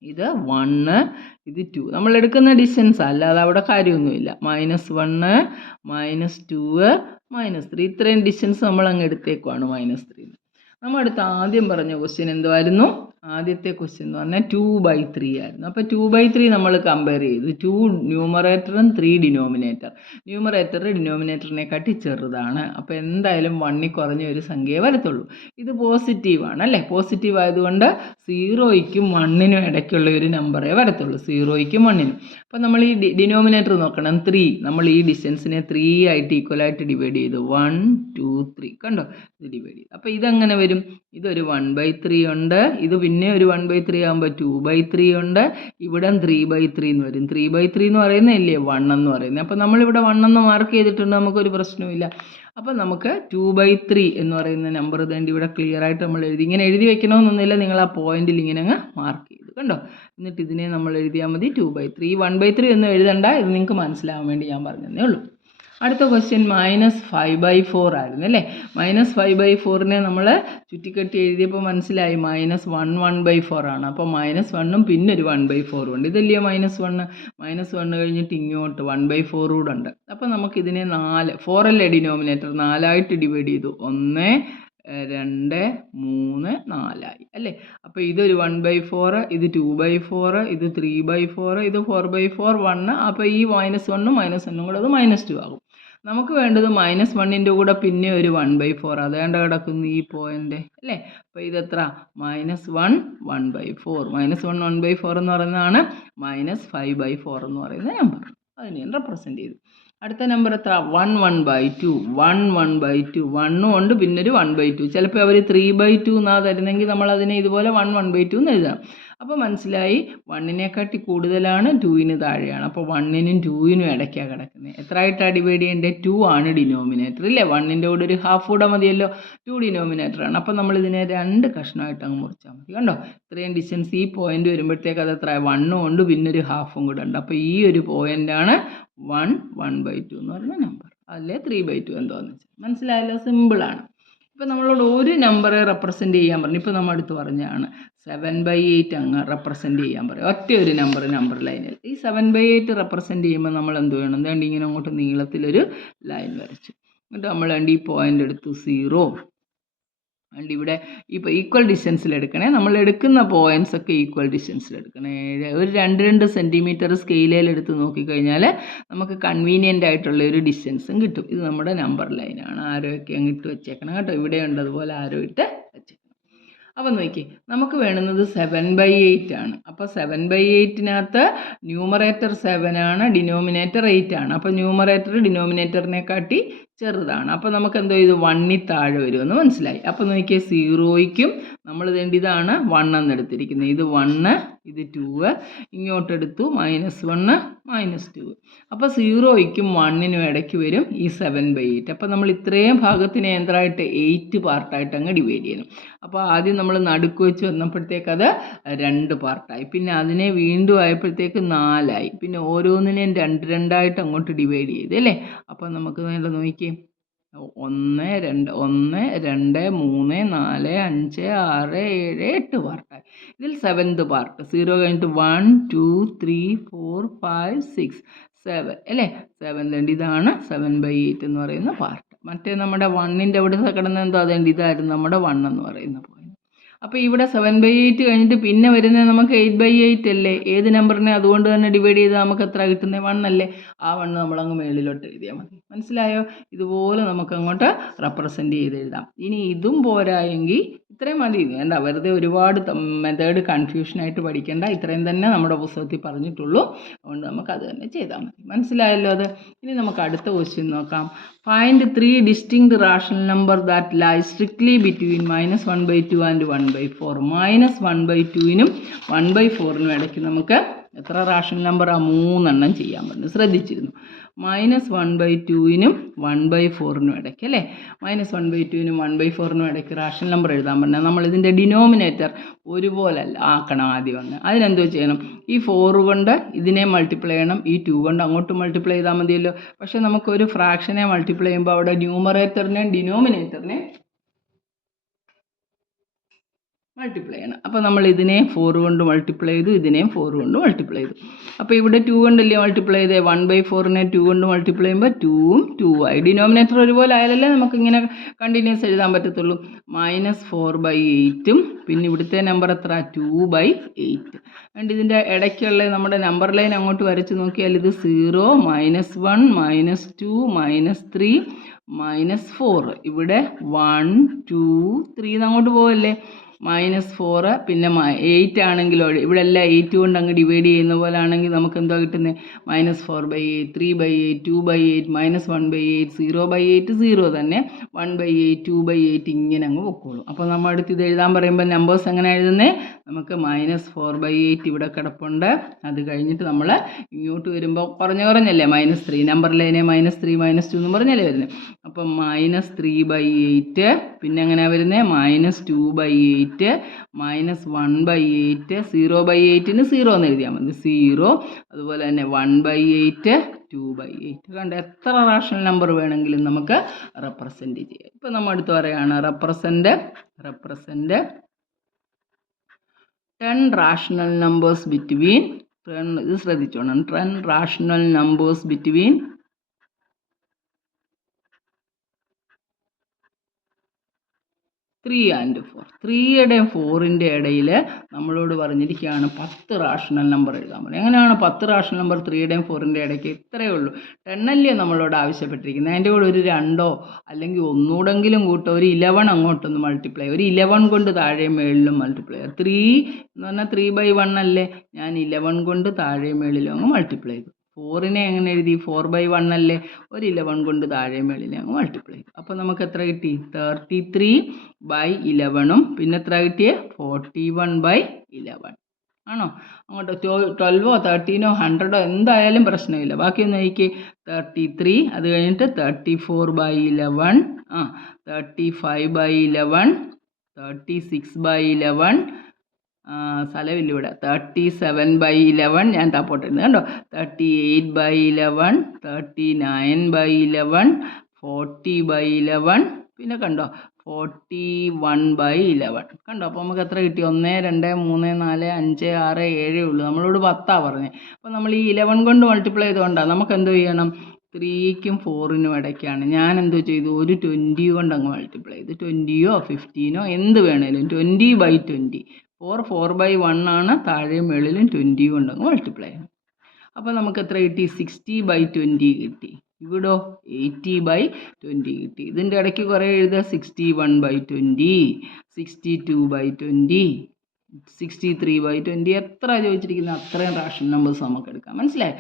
ഇത് 1, ഇത് 2. നമ്മൾ എടുക്കുന്ന ഡിസ്റ്റൻസ് അല്ലാതെ അവിടെ കാര്യമൊന്നുമില്ല. -1 -2 -3 ഇത്രയും ഡിസ്റ്റൻസ് നമ്മൾ അങ്ങ് എടുത്തേക്കുവാണ് -3. നമ്മൾ അടുത്ത് ആദ്യം പറഞ്ഞ ക്വസ്റ്റ്യൻ എന്തുമായിരുന്നു? ആദ്യത്തെ ക്വസ്റ്റ്യൻ എന്ന് പറഞ്ഞാൽ 2/3 ആയിരുന്നു. അപ്പോൾ 2/3 നമ്മൾ കമ്പയർ ചെയ്തു. 2 ന്യൂമറേറ്ററും 3 ഡിനോമിനേറ്റർ. ന്യൂമറേറ്റർ ഡിനോമിനേറ്ററിനെക്കാട്ടി ചെറുതാണ്. അപ്പോൾ എന്തായാലും 1ൽ കുറഞ്ഞ ഒരു സംഖ്യയെ വരത്തുള്ളൂ. ഇത് പോസിറ്റീവാണ് അല്ലേ. പോസിറ്റീവ് ആയതുകൊണ്ട് 0യ്ക്കും 1നും ഇടയ്ക്കുള്ള ഒരു നമ്പറേ വരത്തുള്ളൂ. 0യ്ക്കും 1നും. അപ്പോൾ നമ്മൾ ഈ ഡിനോമിനേറ്റർ നോക്കണം 3. നമ്മൾ ഈ ഡിസ്റ്റൻസിനെ 3 ആയിട്ട് ഈക്വലായിട്ട് ഡിവൈഡ് ചെയ്തു. 1 2 3 കണ്ടോ, ഇത് ഡിവൈഡ് ചെയ്തു. അപ്പോൾ ഇതെങ്ങനെ വരും? ഇതൊരു 1/3 ഉണ്ട്, ഇത് പിന്നെ ഒരു 1/3 ആകുമ്പോൾ 2/3 ഉണ്ട്, ഇവിടെ 3/3 എന്ന് വരും. 3/3 എന്ന് പറയുന്നതല്ലേ 1 എന്ന് പറയുന്നത്. അപ്പോൾ നമ്മളിവിടെ 1 എന്ന് മാർക്ക് ചെയ്തിട്ടുണ്ട്, നമുക്കൊരു പ്രശ്നവുമില്ല. അപ്പോൾ നമുക്ക് 2/3 എന്ന് പറയുന്ന നമ്പർ ഇതേണ്ടി ഇവിടെ ക്ലിയർ ആയിട്ട് നമ്മൾ എഴുതി. ഇങ്ങനെ എഴുതി വെക്കണമെന്നൊന്നുമില്ല, നിങ്ങൾ ആ പോയിന്റിൽ ഇങ്ങനെ അങ്ങ് മാർക്ക് ചെയ്തു കണ്ടോ. എന്നിട്ട് ഇതിനെ നമ്മൾ എഴുതിയാൽ മതി 2/3. ഈ 1/3 ഒന്നും എഴുതണ്ട, ഇത് നിങ്ങൾക്ക് മനസ്സിലാവാൻ വേണ്ടി ഞാൻ പറഞ്ഞതേ ഉള്ളൂ. അടുത്ത ക്വസ്റ്റ്യൻ -5/4 ആയിരുന്നു അല്ലേ. -5/4നെ നമ്മൾ ചുറ്റിക്കെട്ടി എഴുതിയപ്പോൾ മനസ്സിലായി -1 1/4 ആണ്. അപ്പോൾ -1ഉം പിന്നെ ഒരു 1/4 ഉണ്ട്. ഇതല്ലയോ -1 കഴിഞ്ഞിട്ട് ഇങ്ങോട്ട് 1/4 കൂടെ ഉണ്ട്. അപ്പോൾ നമുക്കിതിനെ 4 അല്ലേ ഡിനോമിനേറ്റർ, 4ആയിട്ട് ഡിവൈഡ് ചെയ്തു. 1 2 3 4 അല്ലേ. അപ്പോൾ ഇതൊരു 1/4, ഇത് 2/4, ഇത് 3/4, ഇത് 4/4 1. അപ്പോൾ ഈ -1ഉം -1ഉം കൂടെ അത് -2 ആകും. നമുക്ക് വേണ്ടത് -1ൻ്റെ കൂടെ പിന്നെ ഒരു 1/4. അതേണ്ട കിടക്കുന്നു ഈ പോയിന്റ് അല്ലേ. അപ്പോൾ ഇതെത്ര? -1 1/4. -1 1/4 എന്ന് പറയുന്നതാണ് -5/4 എന്ന് പറയുന്ന നമ്പർ. അതിനെ റെപ്രസെൻറ്റ് ചെയ്തു. അടുത്ത നമ്പർ എത്ര? 1/2. 1 ഉണ്ട് പിന്നെ ഒരു 1/2. ചിലപ്പോൾ അവർ 3/2 എന്നാണ് തരുന്നെങ്കിൽ നമ്മൾ അതിനെ ഇതുപോലെ 1/2 എന്ന് എഴുതണം. അപ്പോൾ മനസ്സിലായി 1നെക്കാട്ടി കൂടുതലാണ്, 2ന് താഴെയാണ്. അപ്പോൾ 1നും 2നും ഇടയ്ക്കാണ് കിടക്കുന്നത്. എത്ര ആയിട്ടാണ് ഡിവൈഡ് ചെയ്യേണ്ടത്? 2 ആണ് ഡിനോമിനേറ്റർ ഇല്ലേ. 1ൻ്റെ കൂടെ ഒരു ഹാഫ് കൂടെ മതിയല്ലോ. 2 ഡിനോമിനേറ്ററാണ്. അപ്പോൾ നമ്മളിതിനെ 2 കഷ്ണമായിട്ട് അങ്ങ് മുറിച്ചാൽ മതി. കണ്ടോ, ഇത്രയും ഡിസ്റ്റൻസ് ഈ പോയിന്റ് വരുമ്പോഴത്തേക്ക് അത് എത്ര? 1 ഉണ്ട് പിന്നെ ഒരു ഹാഫും കൂടെ ഉണ്ട്. അപ്പോൾ ഈ ഒരു പോയിൻ്റാണ് 1/2 എന്ന് പറയുന്ന നമ്പർ. അല്ലേ 3/2 എന്തോന്ന് വെച്ചാൽ മനസ്സിലായല്ലോ. സിമ്പിളാണ്. ഇപ്പോൾ നമ്മളോട് ഒരു നമ്പറെ റെപ്രസെൻ്റ് ചെയ്യാൻ പറഞ്ഞു. ഇപ്പോൾ നമ്മൾ അടുത്ത് പറഞ്ഞതാണ് 7/8 അങ്ങ് റെപ്രസെൻ്റ് ചെയ്യാൻ പറയും. ഒറ്റ ഒരു നമ്പർ ലൈനിൽ ഈ 7/8 റെപ്രസെൻ്റ് ചെയ്യുമ്പോൾ നമ്മൾ എന്ത് വേണം? എന്താണ്ട് ഇങ്ങനെ അങ്ങോട്ട് നീളത്തിലൊരു ലൈൻ വരച്ചു. എന്നിട്ട് നമ്മൾ ഈ പോയിൻ്റ് എടുത്തു 0. അതുകൊണ്ട് ഇവിടെ ഇപ്പോൾ ഈക്വൽ ഡിസ്റ്റൻസിൽ എടുക്കണേ. നമ്മൾ എടുക്കുന്ന പോയിൻറ്റ്സ് ഒക്കെ ഈക്വൽ ഡിസ്റ്റൻസിൽ എടുക്കണേ. ഒരു 2 സെൻറ്റിമീറ്റർ സ്കെയിലിൽ എടുത്ത് നോക്കിക്കഴിഞ്ഞാൽ നമുക്ക് കൺവീനിയൻ്റ് ആയിട്ടുള്ള ഒരു ഡിസ്റ്റൻസും കിട്ടും. ഇത് നമ്മുടെ നമ്പർ ലൈനാണ്. ആരോ ഒക്കെ അങ്ങ് ഇട്ട് വെച്ചേക്കണം കേട്ടോ. ഇവിടെ ഉണ്ട് അതുപോലെ ആരോ ഇട്ട് വെച്ചേക്കണം. അപ്പോൾ നോക്കി, നമുക്ക് വേണ്ടുന്നത് 7/8 ആണ്. അപ്പോൾ 7/8-നകത്ത് ന്യൂമറേറ്റർ 7 ആണ്, ഡിനോമിനേറ്റർ 8 ആണ്. അപ്പോൾ ന്യൂമറേറ്റർ ഡിനോമിനേറ്ററിനെ കാട്ടി ചെറുതാണ്. അപ്പോൾ നമുക്ക് എന്തോ ഇത് 1-ൽ താഴെ വരുമെന്ന് മനസ്സിലായി. അപ്പോൾ നോക്കിയാൽ 0-യ്ക്കും നമ്മൾ ഇതാണ് 1 എന്ന് എടുത്തിരിക്കുന്നത്. ഇത് 1, ഇത് 2, ഇങ്ങോട്ടെടുത്തു -1 -2. അപ്പോൾ 0-യ്ക്കും 1-നും ഇടയ്ക്ക് വരും ഈ 7/8. അപ്പോൾ നമ്മൾ ഇത്രയും ഭാഗത്തിനെ എന്തായിട്ട് 8 പാർട്ടായിട്ട് അങ്ങ് ഡിവൈഡ് ചെയ്യണം. അപ്പോൾ ആദ്യം നമ്മൾ നടുക്ക് വെച്ച് വന്നപ്പോഴത്തേക്ക് അത് 2 പാർട്ടായി. പിന്നെ അതിനെ വീണ്ടും ആയപ്പോഴത്തേക്ക് 4 ആയി. പിന്നെ ഓരോന്നിനെയും 2 അങ്ങോട്ട് ഡിവൈഡ് ചെയ്ത് അല്ലേ. അപ്പോൾ നമുക്ക് നല്ല നോക്കി 1 2 1 2 3 4 5 6 7 8 പാർട്ടായി. ഇതിൽ 7th പാർട്ട് 0 കഴിഞ്ഞിട്ട് 1 2 3 4 5 6 7 അല്ലേ. 7 ഇതാണ് 7/8 എന്ന് പറയുന്ന പാർട്ട്. മറ്റേ നമ്മുടെ 1-ൻ്റെ അവിടെ കിടന്ന എന്തോ അതേണ്ട ഇതായിരുന്നു നമ്മുടെ 1 എന്ന് പറയുന്ന പോയിന്റ്. അപ്പോൾ ഇവിടെ 7/8 കഴിഞ്ഞിട്ട് പിന്നെ വരുന്നത് നമുക്ക് 8/8 അല്ലേ. ഏത് നമ്പറിനെ അതുകൊണ്ട് തന്നെ ഡിവൈഡ് ചെയ്താൽ നമുക്ക് എത്ര കിട്ടുന്നത്? 1 അല്ലേ. ആ 1 നമ്മളങ്ങ് മേളിലോട്ട് എഴുതിയാൽ മതി. മനസ്സിലായോ? ഇതുപോലെ നമുക്ക് അങ്ങോട്ട് റെപ്രസെൻ്റ് ചെയ്ത് എഴുതാം. ഇനി ഇതും പോരായെങ്കിൽ ഇത്രയും മതി. വേണ്ട വെറുതെ ഒരുപാട് മെത്തേഡ് കൺഫ്യൂഷനായിട്ട് പഠിക്കേണ്ട. ഇത്രയും തന്നെ നമ്മുടെ പുസ്തകത്തിൽ പറഞ്ഞിട്ടുള്ളൂ. അതുകൊണ്ട് നമുക്ക് അത് തന്നെ ചെയ്താൽ മതി. മനസ്സിലായല്ലോ അത്. ഇനി നമുക്ക് അടുത്ത ക്വസ്റ്റ്യൻ നോക്കാം. Find 3 distinct rational number that lie strictly between -1/2 and 1/4. -1/2-നും 1/4-നും ഇടയ്ക്ക് നമുക്ക് എത്ര റാഷണൽ നമ്പറാണ്? 3 എണ്ണം ചെയ്യാൻ പറഞ്ഞു. ശ്രദ്ധിച്ചിരുന്നു. -1/2-നും 1/4-നും ഇടയ്ക്ക് അല്ലേ. -1/2-നും 1/4-നും ഇടയ്ക്ക് റാഷണൽ നമ്പർ എഴുതാൻ പറഞ്ഞാൽ നമ്മൾ ഇതിൻ്റെ ഡിനോമിനേറ്റർ ഒരുപോലെ ആക്കണം ആദ്യം വന്ന്. അതിനെന്തോ ചെയ്യണം? ഈ 4 കൊണ്ട് ഇതിനെ മൾട്ടിപ്ലൈ ചെയ്യണം, ഈ 2 കൊണ്ട് അങ്ങോട്ട് മൾട്ടിപ്ലൈ ചെയ്താൽ മതിയല്ലോ. പക്ഷെ നമുക്കൊരു ഫ്രാക്ഷനെ മൾട്ടിപ്ലൈ ചെയ്യുമ്പോൾ അവിടെ ന്യൂമറേറ്ററിനെയും ഡിനോമിനേറ്ററിനെയും മൾട്ടിപ്ലൈ ചെയ്യണം. അപ്പോൾ നമ്മൾ ഇതിനെ 4 കൊണ്ട് മൾട്ടിപ്ലൈ ചെയ്തു, ഇതിനെയും 4 കൊണ്ട് മൾട്ടിപ്ലൈ ചെയ്തു. അപ്പോൾ ഇവിടെ 2 കൊണ്ടല്ലേ മൾട്ടിപ്ലൈ ചെയ്തേ. 1/4-നെ 2 കൊണ്ട് മൾട്ടിപ്ലൈ ചെയ്യുമ്പോൾ 2ഉം 2 ആയി. ഡിനോമിനേറ്റർ ഒരുപോലെ ആയാലല്ലേ നമുക്കിങ്ങനെ കണ്ടിന്യൂസ് എഴുതാൻ പറ്റത്തുള്ളൂ. -4/8-ഉം പിന്നെ ഇവിടുത്തെ നമ്പർ എത്ര? 2/8. അതുകൊണ്ട് ഇതിൻ്റെ ഇടയ്ക്കുള്ള നമ്മുടെ നമ്പർ ലൈൻ അങ്ങോട്ട് വരച്ച് നോക്കിയാൽ ഇത് 0 -1 -2 -3 -4. ഇവിടെ 1 2 3 അങ്ങോട്ട് പോവല്ലേ. -4 പിന്നെ 8 ആണെങ്കിലോ ഇവിടെ എല്ലാം 8 കൊണ്ട് അങ്ങ് ഡിവൈഡ് ചെയ്യുന്ന പോലെ ആണെങ്കിൽ നമുക്ക് എന്തോ കിട്ടുന്നത്? -4/8 3/8 2/8 -1/8 0/8 0 തന്നെ 1/8 2/8 ഇങ്ങനെ അങ്ങ് പൊക്കോളും. അപ്പോൾ നമ്മൾ അടുത്ത് ഇത് എഴുതാൻ പറയുമ്പോൾ നമ്പേഴ്സ് എങ്ങനെ എഴുതുന്നത്? നമുക്ക് -4/8 ഇവിടെ കിടപ്പുണ്ട്. അത് കഴിഞ്ഞിട്ട് നമ്മൾ ഇങ്ങോട്ട് വരുമ്പോൾ കുറഞ്ഞല്ലേ -3 നമ്പർ ലൈനെ -3 -2 എന്ന് പറഞ്ഞല്ലേ വരുന്നത്. അപ്പം -3/8 പിന്നെ എങ്ങനെയാണ് വരുന്നത്? -2/8 -1/8 0/8-ന് 0 എന്ന് എഴുതിയാൽ മതി. 0 അതുപോലെ തന്നെ 1/8 2/8. കണ്ട് എത്ര റാഷണൽ നമ്പർ വേണമെങ്കിലും നമുക്ക് റെപ്രസെൻ്റ് ചെയ്യാം. ഇപ്പം നമ്മൾ അടുത്ത് പറയുകയാണ് റെപ്രസെൻ്റ് 10 റാഷണൽ നമ്പേഴ്സ് ബിറ്റ്വീൻ, ഇത് ശ്രദ്ധിച്ചോണം, 10 റാഷണൽ നമ്പേഴ്സ് ബിറ്റ്വീൻ 3 and 4. 3-യുടെയും 4-ൻ്റെ ഇടയിൽ നമ്മളോട് പറഞ്ഞിരിക്കുകയാണ് 10 റാഷണൽ നമ്പർ എഴുതാൻ പറയും. എങ്ങനെയാണ് 10 റാഷണൽ നമ്പർ 3-യുടെയും 4-ൻ്റെ ഇടയ്ക്ക്? ഇത്രയേ ഉള്ളൂ. 10 അല്ലേ നമ്മളോട് ആവശ്യപ്പെട്ടിരിക്കുന്നത്. അതിൻ്റെ കൂടെ ഒരു 2 അല്ലെങ്കിൽ ഒന്നുകൂടെങ്കിലും കൂട്ടോ, ഒരു 11 അങ്ങോട്ടൊന്ന് മൾട്ടിപ്ലൈ, ഒരു 11 കൊണ്ട് താഴെയും മേളിലും മൾട്ടിപ്ലൈ. 3 എന്ന് പറഞ്ഞാൽ 3/1 അല്ലേ. ഞാൻ 11 കൊണ്ട് താഴെയും മേളിലും അങ്ങ് മൾട്ടിപ്ലൈ ചെയ്തു. 4-നെ എങ്ങനെ എഴുതി? 4/1 അല്ലേ. ഒരു 11 കൊണ്ട് താഴെ മേളിനെ അങ്ങ് മൾട്ടിപ്ലൈ ചെയ്തു. അപ്പോൾ നമുക്ക് എത്ര കിട്ടി? 33/11-ഉം പിന്നെ എത്ര കിട്ടിയേ? 41/11 ആണോ? അങ്ങോട്ട് 12-ഓ 13-ഓ 100-ഓ എന്തായാലും പ്രശ്നമില്ല. ബാക്കിയൊന്ന് നോക്കി. 33 അത് കഴിഞ്ഞിട്ട് 34/11 35/11 36/11 സ്ഥലമില്ല ഇവിടെ. 37/11 ഞാൻ താപ്പോട്ടിരുന്നു കണ്ടോ. 38/11 39/11 40/11 പിന്നെ കണ്ടോ 41/11 കണ്ടോ. അപ്പോൾ നമുക്ക് എത്ര കിട്ടി? 1 2 3 4 5 6 7 ഉള്ളൂ. നമ്മളോട് 10 പറഞ്ഞത്. അപ്പോൾ നമ്മൾ ഈ 11 കൊണ്ട് മൾട്ടിപ്ലൈ ചെയ്തുകൊണ്ടാണ്. നമുക്ക് എന്ത് ചെയ്യണം? 3ക്കും 4നും ഇടയ്ക്കാണ്. ഞാൻ എന്തോ ചെയ്തു? ഒരു 20 കൊണ്ട് അങ്ങ് മൾട്ടിപ്ലൈ ചെയ്തു. 20യോ 15ഓ എന്ത് വേണേലും 20/20. 4/1 ആണ്. താഴെയും മുകളിലും 20 കൊണ്ട് അങ്ങ് മൾട്ടിപ്ലൈ ചെയ്യണം. അപ്പോൾ നമുക്ക് എത്ര കിട്ടി? 60/20 കിട്ടി. ഇവിടോ 80/20 കിട്ടി. ഇതിൻ്റെ ഇടയ്ക്ക് കുറേ എഴുതുക. 61/20, 62/20, 63/20. എത്ര ചോദിച്ചിരിക്കുന്നത് അത്രയും റാഷണൽ നമ്പേഴ്സ് നമുക്ക് എടുക്കാം. മനസ്സിലായി?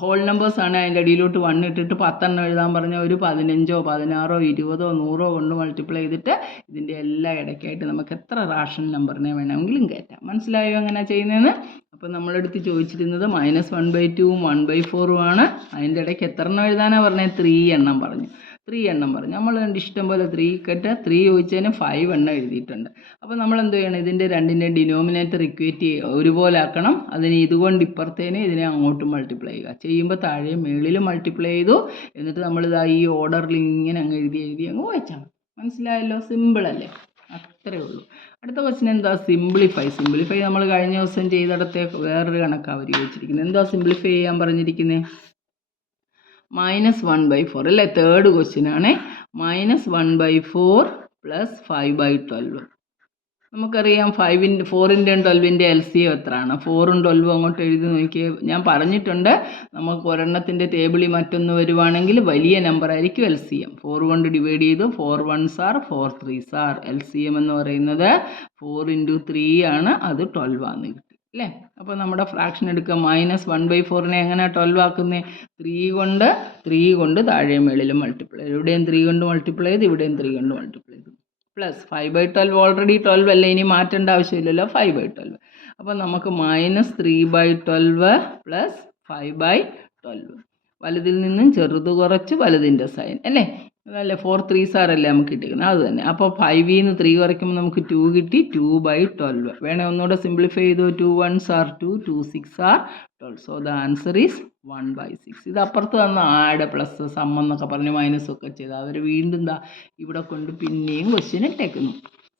ഹോൾ നമ്പേഴ്സ് ആണ്. അതിൻ്റെ അടിയിലോട്ട് 1 ഇട്ടിട്ട് 10 എഴുതാൻ പറഞ്ഞാൽ ഒരു 15ഓ 16ഓ 20ഓ 100ഓ കൊണ്ട് മൾട്ടിപ്ലൈ ചെയ്തിട്ട് ഇതിൻ്റെ എല്ലാ ഇടയ്ക്കായിട്ട് നമുക്ക് എത്ര റാഷണൽ നമ്പറിനെ വേണമെങ്കിലും കയറ്റാം. മനസ്സിലായോ എങ്ങനെ ചെയ്യുന്നതെന്ന്? അപ്പോൾ നമ്മളെടുത്ത് ചോദിച്ചിരുന്നത് -1/2ഉം 1/4ഉം ആണ്. അതിൻ്റെ ഇടയ്ക്ക് എത്ര എണ്ണം എഴുതാനാണ് പറഞ്ഞത്? 3 എണ്ണം പറഞ്ഞു. 3 എണ്ണം പറഞ്ഞു. നമ്മൾ കണ്ട് ഇഷ്ടം പോലെ 3 കെട്ട് 3 ചോദിച്ചതിന് 5 എണ്ണം എഴുതിയിട്ടുണ്ട്. അപ്പോൾ നമ്മൾ എന്ത് ചെയ്യണം? ഇതിൻ്റെ രണ്ടിൻ്റെ ഡിനോമിനേറ്റർ ഇക്വേറ്റ് ഒരുപോലെ ആക്കണം. അതിന് ഇതുകൊണ്ട് ഇപ്പുറത്തേനെ ഇതിനെ അങ്ങോട്ടും മൾട്ടിപ്ലൈ ചെയ്യുക. ചെയ്യുമ്പോൾ താഴെയും മേളിലും മൾട്ടിപ്ലൈ ചെയ്തു. എന്നിട്ട് നമ്മളിതാ ഈ ഓർഡറിൽ ഇങ്ങനെ അങ്ങ് എഴുതി അങ്ങ് വായിച്ചാൽ മതി. മനസ്സിലായല്ലോ? സിമ്പിളല്ലേ? അത്രേ ഉള്ളൂ. അടുത്ത ക്വസ്റ്റ്യൻ എന്താ? സിംപ്ലിഫൈ. സിംപ്ലിഫൈ നമ്മൾ കഴിഞ്ഞ ദിവസം ചെയ്തിടത്തേക്ക് വേറൊരു കണക്കാണ് അവർ ചോദിച്ചിരിക്കുന്നത്. എന്താ സിംപ്ലിഫൈ ചെയ്യാൻ പറഞ്ഞിരിക്കുന്നത്? -1/4 അല്ലേ? തേർഡ് ക്വസ്റ്റ്യൻ ആണ്. -1/4 + 5/12. നമുക്കറിയാം 4ൻ്റെയും 12ൻ്റെയും LCM എത്രയാണ്? 4ഉം 12ഉം അങ്ങോട്ട് എഴുതി നോക്കിയേ. ഞാൻ പറഞ്ഞിട്ടുണ്ട് നമുക്ക് ഒരെണ്ണത്തിൻ്റെ ടേബിളിൽ മറ്റൊന്ന് വരുവാണെങ്കിൽ വലിയ നമ്പർ ആയിരിക്കും LCM. 4 കൊണ്ട് ഡിവൈഡ് ചെയ്ത് 4 1s are 4 3s are. LCM എന്ന് പറയുന്നത് 4 × 3 ആണ്. അത് 12 ആണെന്ന് കിട്ടി അല്ലേ? അപ്പോൾ നമ്മുടെ ഫ്രാക്ഷൻ എടുക്കുക. -1/4നെ എങ്ങനെയാണ് 12 ആക്കുന്നത്? 3 കൊണ്ട് താഴെ മേളിലും മൾട്ടിപ്ലൈ ചെയ്തു. ഇവിടെയും 3 കൊണ്ട് മൾട്ടിപ്ലൈ ചെയ്ത്, ഇവിടെയും 3 കൊണ്ട് മൾട്ടിപ്ലൈ ചെയ്തു. പ്ലസ് 5/12 ഓൾറെഡി 12 അല്ലേ? ഇനി മാറ്റേണ്ട ആവശ്യമില്ലല്ലോ. 5/12. അപ്പോൾ നമുക്ക് -3/12 + 5/12. വലുതിൽ നിന്നും ചെറുത് കുറച്ച് വലുതിൻ്റെ സൈൻ അല്ലേ? അതല്ലേ 4 3s are അല്ലേ നമുക്ക് കിട്ടിയിരിക്കുന്നത്? അത് തന്നെ. അപ്പോൾ 5ൽ നിന്ന് 3 കുറയ്ക്കുമ്പോൾ നമുക്ക് 2 കിട്ടി. 2/12. വേണേ ഒന്നുകൂടെ സിംപ്ലിഫൈ ചെയ്തു. 2 1s are 2, 2 6 are 12. So the answer is 1/6. ഇത് അപ്പുറത്ത് തന്ന ആഡ് പ്ലസ് സം എന്നൊക്കെ പറഞ്ഞ് മൈനസ് ഒക്കെ ചെയ്ത് അവർ വീണ്ടും ഇവിടെ കൊണ്ട് പിന്നെയും ക്വസ്റ്റ്യൻ ഇട്ടേക്കുന്നു.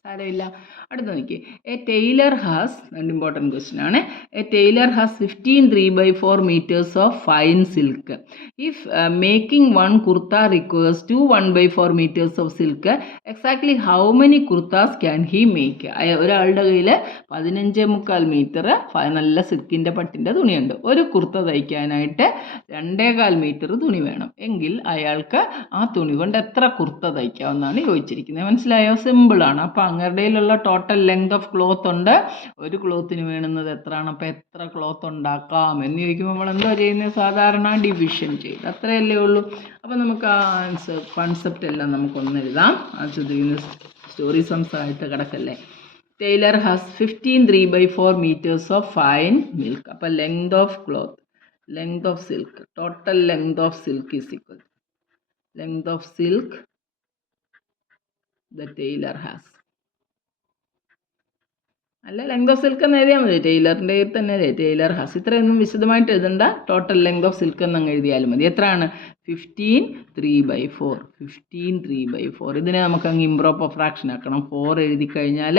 സാരമില്ല. അടുത്ത നോക്കി. A tailor has, important question ആണ്. A tailor has 15 3/4 meters of fine silk. If making 1 kurta requires 2 1/4 meters of silk, exactly how many kurtas can he make? ഒരാളുടെ കയ്യിൽ 15.25 മീറ്റർ നല്ല സിൽക്കിൻ്റെ പട്ടിൻ്റെ തുണിയുണ്ട്. ഒരു കുർത്ത തയ്ക്കാനായിട്ട് 2.25 മീറ്റർ തുണി വേണം. എങ്കിൽ അയാൾക്ക് ആ തുണി കൊണ്ട് എത്ര കുർത്ത തയ്ക്കാമെന്നാണ് ചോദിച്ചിരിക്കുന്നത്. മനസ്സിലായോ? സിമ്പിളാണ്. അപ്പോൾ അങ്ങരുടെയിലുള്ള ടോട്ടൽ ലെങ്ത് ഓഫ് ക്ലോത്ത് ഉണ്ട്. ഒരു ക്ലോത്തിന് വേണ്ടുന്നത് എത്രയാണ്? അപ്പോൾ എത്ര ക്ലോത്ത് ഉണ്ടാക്കാം എന്ന് ചോദിക്കുമ്പോൾ നമ്മൾ എന്താ ചെയ്യുന്നത്? സാധാരണ ഡിവിഷൻ ചെയ്ത് അത്രയല്ലേ ഉള്ളൂ. അപ്പോൾ നമുക്ക് ആ ആൻസർ കോൺസെപ്റ്റ് എല്ലാം നമുക്കൊന്ന് എഴുതാം. ആ ചോദിക്കുന്ന സ്റ്റോറി സംസാരമായിട്ട് കിടക്കല്ലേ. Tailor has 15 3/4 meters of fine milk. അപ്പോൾ length of cloth, length of silk, total length of silk is equal length of silk the tailor has. അല്ല, ലെങ്ത് ഓഫ് സിൽക്ക് എന്ന് എഴുതിയാൽ മതി. ടൈലറിൻ്റെ തന്നെ ടൈലർ ഹാസ്. ഇത്രയൊന്നും വിശദമായിട്ട് എഴുതണ്ട. ടോട്ടൽ ലെങ്ത് ഓഫ് സിൽക്ക് എന്നങ്ങ് എഴുതിയാലും മതി. എത്രയാണ്? 15 3/4. 15 3/4. ഇതിനെ നമുക്ക് അങ്ങ് ഇംപ്രോപ്പർ ഫ്രാക്ഷൻ ആക്കണം. 4 എഴുതി കഴിഞ്ഞാൽ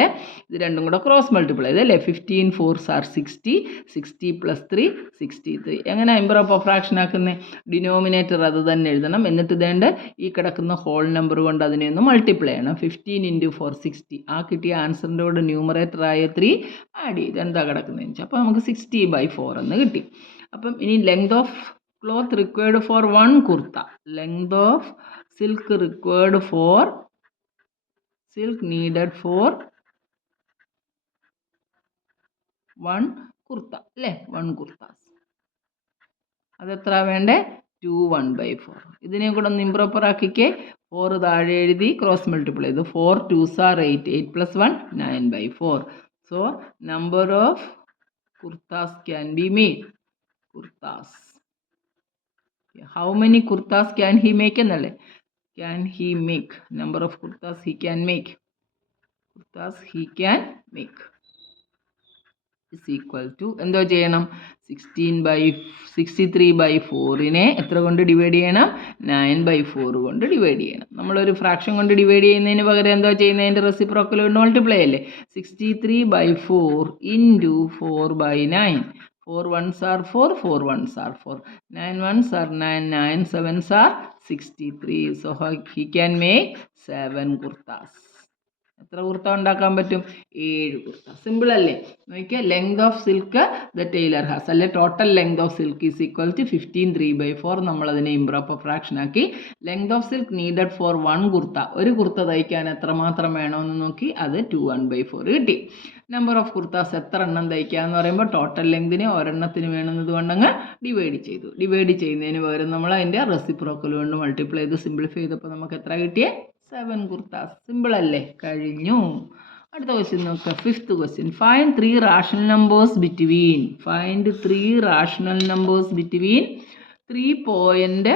ഇത് രണ്ടും കൂടെ ക്രോസ് മൾട്ടിപ്ലൈ ചെയ്തല്ലേ. 15 4s are 60, 60 + 3 63. എങ്ങനെ ഇംപ്രോപ്പർ ഫ്രാക്ഷൻ ആക്കുന്നത്? ഡിനോമിനേറ്റർ അത് തന്നെ എഴുതണം. എന്നിട്ട് ഇതേണ്ട ഈ കിടക്കുന്ന ഹോൾ നമ്പർ കൊണ്ട് അതിനെ ഒന്ന് മൾട്ടിപ്ലൈ ചെയ്യണം. 15 × 4 60. ആ കിട്ടിയ ആൻസറിൻ്റെ കൂടെ ന്യൂമറേറ്റർ ആയ 3 ആഡ് ചെയ്ത് എന്താ കിടക്കുന്നതെന്ന് വെച്ചാൽ അപ്പോൾ നമുക്ക് 60/4 എന്ന് കിട്ടി. അപ്പം ഇനി length of cloth required for 1 kurta, length of silk required for, silk needed for 1 kurta അല്ലേ? 1 kurtas. അതെത്ര വേണ്ടേ? 2 1/4. ഇതിനെ കൂടെ ഒന്ന് ഇംപ്രോപ്പർ ആക്കിക്കേ. 4 താഴെ എഴുതി ക്രോസ് മൾട്ടിപ്ലൈ ചെയ്തു. 4 2s are 8, 8 + 1 9/4. So number of kurtas can be made. Kurtas. How many kurtas can he make എന്നല്ലേ? Can he make? Number of kurtas he can make. Kurtas he can make. Is equal to എന്തോ ചെയ്യണം 63/4നെ എത്ര കൊണ്ട് ഡിവൈഡ് ചെയ്യണം 9/4 കൊണ്ട് ഡിവൈഡ് ചെയ്യണം. നമ്മളൊരു ഫ്രാക്ഷൻ കൊണ്ട് ഡിവൈഡ് ചെയ്യുന്നതിന് പകരം എന്തോ ചെയ്യുന്നതിൻ്റെ റെസിപ്രോക്കൽ കൊണ്ട് മൾട്ടിപ്ലൈ അല്ലേ. 63/4 into 4/9. 4 ones are 4, 4 ones are 4, 9 ones are 9, 9 sevens are 63. So he can make 7 kurtas. എത്ര കുർത്ത ഉണ്ടാക്കാൻ പറ്റും 7 കുർത്ത. സിമ്പിൾ അല്ലേ. നോക്കിയാൽ length of silk the tailor has അല്ലെ total length of silk is equal to 15 3/4. നമ്മളതിനെ ഇംപ്രോപ്പർ ഫ്രാക്ഷൻ ആക്കി. Length of silk needed for 1 kurta, ഒരു കുർത്ത തയ്ക്കാൻ എത്രമാത്രം വേണമെന്ന് നോക്കി അത് 2 1/4 കിട്ടി. നമ്പർ ഓഫ് കുർത്താസ് എത്ര എണ്ണം തയ്ക്കുക എന്ന് പറയുമ്പോൾ ടോട്ടൽ ലെങ്തിനെ ഒരെണ്ണത്തിന് വേണമെന്നത് കൊണ്ടങ്ങ് ഡിവൈഡ് ചെയ്തു. ഡിവൈഡ് ചെയ്യുന്നതിന് പകരം നമ്മൾ അതിൻ്റെ റെസിപ്രോക്കൽ കൊണ്ട് മൾട്ടിപ്ലൈ ചെയ്ത് സിംപ്ലിഫൈ ചെയ്തപ്പോൾ നമുക്ക് എത്ര കിട്ടിയേ 7 കുർത്താസ്. സിമ്പിൾ അല്ലേ. കഴിഞ്ഞു. അടുത്ത ക്വസ്റ്റ്യൻ നോക്കുക. 5th question. Find 3 rational numbers between 3 point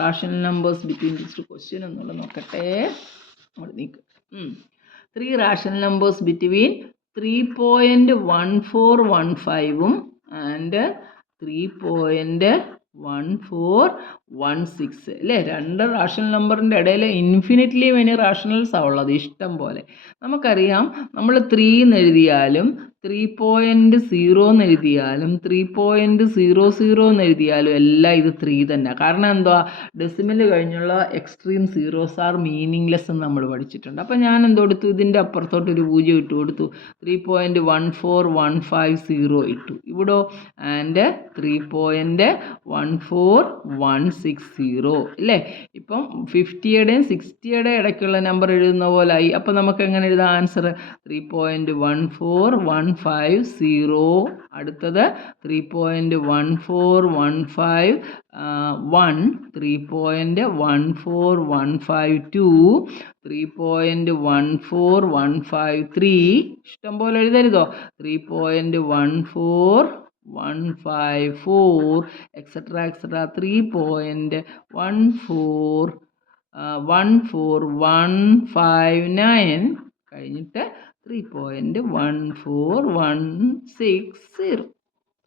rational numbers between question ഒന്നുകൂടെ നോക്കട്ടെ. അവിടെ നീക്കും. 3 റാഷണൽ നമ്പേഴ്സ് ബിറ്റ്വീൻ 3.1415 ആൻഡ് 3.1416 അല്ലേ. 2 റാഷണൽ നമ്പറിൻ്റെ ഇടയിൽ ഇൻഫിനിറ്റ്ലി മെനി റാഷണൽസ് ആണ് ഉള്ളത്, ഇഷ്ടം പോലെ. നമുക്കറിയാം നമ്മൾ 3 എന്ന് എഴുതിയാലും 3.0 എന്ന് എഴുതിയാലും 3.00 എന്ന് എഴുതിയാലും എല്ലാം ഇത് 3 തന്നെ. കാരണം എന്തുവാ, ഡെസിമൽ കഴിഞ്ഞുള്ള എക്സ്ട്രീം സീറോസ് ആർ മീനിങ്ലെസ് എന്ന് നമ്മൾ പഠിച്ചിട്ടുണ്ട്. അപ്പോൾ ഞാൻ എന്തോ എടുത്തു, ഇതിൻ്റെ അപ്പുറത്തോട്ടൊരു 0 ഇട്ട് കൊടുത്തു. 3.14150 ഇട്ടു. ഇവിടോ ആൻഡ് 3.14160 അല്ലേ. ഇപ്പം 50യുടെയും 60യുടെ ഇടയ്ക്കുള്ള നമ്പർ എഴുതുന്ന പോലെ ആയി. അപ്പോൾ നമുക്ക് എങ്ങനെ എഴുതാം ആൻസർ 3.14150. അടുത്തത് 3.14151, 3.14152, 3.14153. ഇഷ്ടം പോലെ എഴുതരുതോ. 3.14154 എക്സെട്രാ 3.14159 കഴിഞ്ഞിട്ട് 3.1416.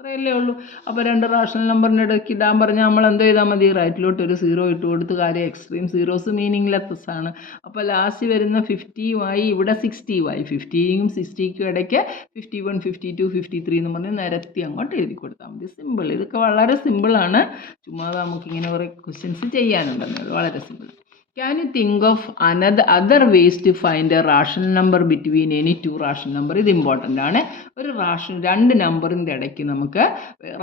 അത്രയല്ലേ ഉള്ളൂ. അപ്പോൾ 2 റാഷണൽ നമ്പറിൻ്റെ ഇടയ്ക്ക് ഇടാൻ പറഞ്ഞാൽ നമ്മൾ എന്ത് ചെയ്താൽ മതി, റൈറ്റിലോട്ട് ഒരു 0 ഇട്ട് കൊടുത്ത്. കാര്യം എക്സ്ട്രീം സീറോസ് മീനിങ്ലെസ് ആണ്. അപ്പോൾ ലാസ്റ്റ് വരുന്ന 50യുമായി ഇവിടെ 60യുമായി. 50യും 60ക്കും ഇടയ്ക്ക് 51 52 53 എന്ന് പറഞ്ഞ് നിരത്തി അങ്ങോട്ട് എഴുതി കൊടുത്താൽ മതി. സിമ്പിൾ. ഇതൊക്കെ വളരെ സിമ്പിളാണ്. ചുമ്മാതെ നമുക്കിങ്ങനെ കുറേ ക്വസ്റ്റ്യൻസ് ചെയ്യാനുണ്ടെന്നത്. വളരെ simple. Can you think of other ways to find a rational number between any 2 rational number? ഇത് ഇമ്പോർട്ടൻ്റ് ആണ്. ഒരു രണ്ട് നമ്പറിൻ്റെ ഇടയ്ക്ക് നമുക്ക്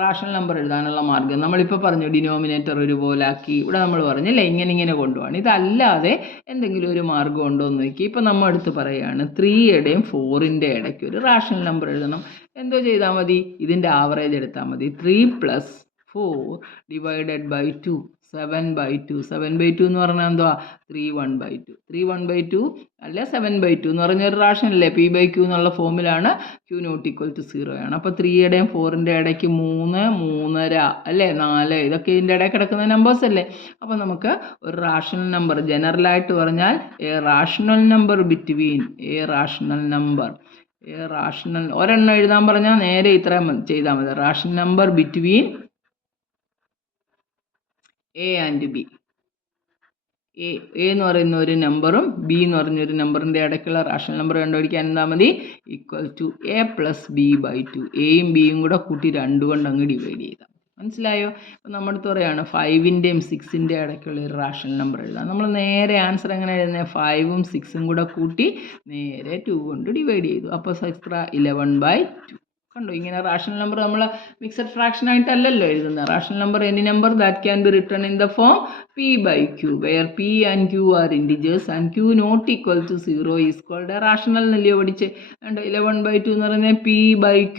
റാഷണൽ നമ്പർ എഴുതാനുള്ള മാർഗ്ഗം നമ്മളിപ്പോൾ പറഞ്ഞു. ഡിനോമിനേറ്റർ ഒരുപോലെ ആക്കി. ഇവിടെ നമ്മൾ പറഞ്ഞില്ലേ ഇങ്ങനെ കൊണ്ടുപോകണം. ഇതല്ലാതെ എന്തെങ്കിലും ഒരു മാർഗ്ഗം ഉണ്ടോ എന്ന് നോക്കി. ഇപ്പോൾ നമ്മൾ എടുത്ത് പറയുകയാണ് 3യുടെയും 4ൻ്റെ ഇടയ്ക്ക് ഒരു റാഷണൽ നമ്പർ എഴുതണം. എന്തോ ചെയ്താൽ മതി, ഇതിൻ്റെ ആവറേജ് എടുത്താൽ മതി. 3 + 4 ഡിവൈഡഡ് ബൈ 2 7/2. 7/2 എന്ന് പറഞ്ഞാൽ എന്തുവാ 3/1/2. 3/1/2 അല്ല 7/2 എന്ന് പറഞ്ഞൊരു റാഷൻ അല്ലേ. P/Q എന്നുള്ള ഫോമിലാണ്. Q ≠ 0 ആണ്. അപ്പോൾ 3യുടെയും 4ൻ്റെ ഇടയ്ക്ക് 3 3.5 അല്ലേ 4 ഇതൊക്കെ ഇതിൻ്റെ ഇടയിൽ കിടക്കുന്ന നമ്പേഴ്സ് അല്ലേ. അപ്പോൾ നമുക്ക് ഒരു റാഷണൽ നമ്പർ ജനറലായിട്ട് പറഞ്ഞാൽ എ റാഷണൽ നമ്പർ ബിറ്റ്വീൻ ഒരെണ്ണം എഴുതാൻ പറഞ്ഞാൽ നേരെ ഇത്രയും ചെയ്താൽ മതി. Rational number between A and B. A എന്ന് പറയുന്ന ഒരു നമ്പറും ബി എന്ന് പറഞ്ഞൊരു നമ്പറിൻ്റെ ഇടയ്ക്കുള്ള റാഷണൽ നമ്പർ കണ്ടുപിടിക്കാൻ എന്താ മതി, = A + B/2. എയും ബിയും കൂടെ കൂട്ടി 2 കൊണ്ട് അങ്ങ് ഡിവൈഡ് ചെയ്താൽ. മനസ്സിലായോ? ഇപ്പം നമ്മുടെ അടുത്ത് പറയുകയാണ് 5ൻ്റെയും 6ൻ്റെ ഇടയ്ക്കുള്ള ഒരു റാഷണൽ നമ്പർ എഴുതാം. നമ്മൾ നേരെ ആൻസർ എങ്ങനെ എഴുതുന്നത്, 5ഉം 6ഉം കൂടെ കൂട്ടി നേരെ 2 കൊണ്ട് ഡിവൈഡ് ചെയ്തു. അപ്പോൾ 11/2. കണ്ടോ, ഇങ്ങനെ റാഷണൽ നമ്പർ നമ്മൾ മിക്സഡ് ഫ്രാക്ഷൻ ആയിട്ടല്ലല്ലോ എഴുതുന്നത്. Rational number any number that can be written in the form P/Q where P and Q are integers and Q ≠ 0 is called a rational എന്നല്ലയോ പഠിച്ച്. കണ്ടോ 11/2 എന്ന് പറയുന്നത് P/Q.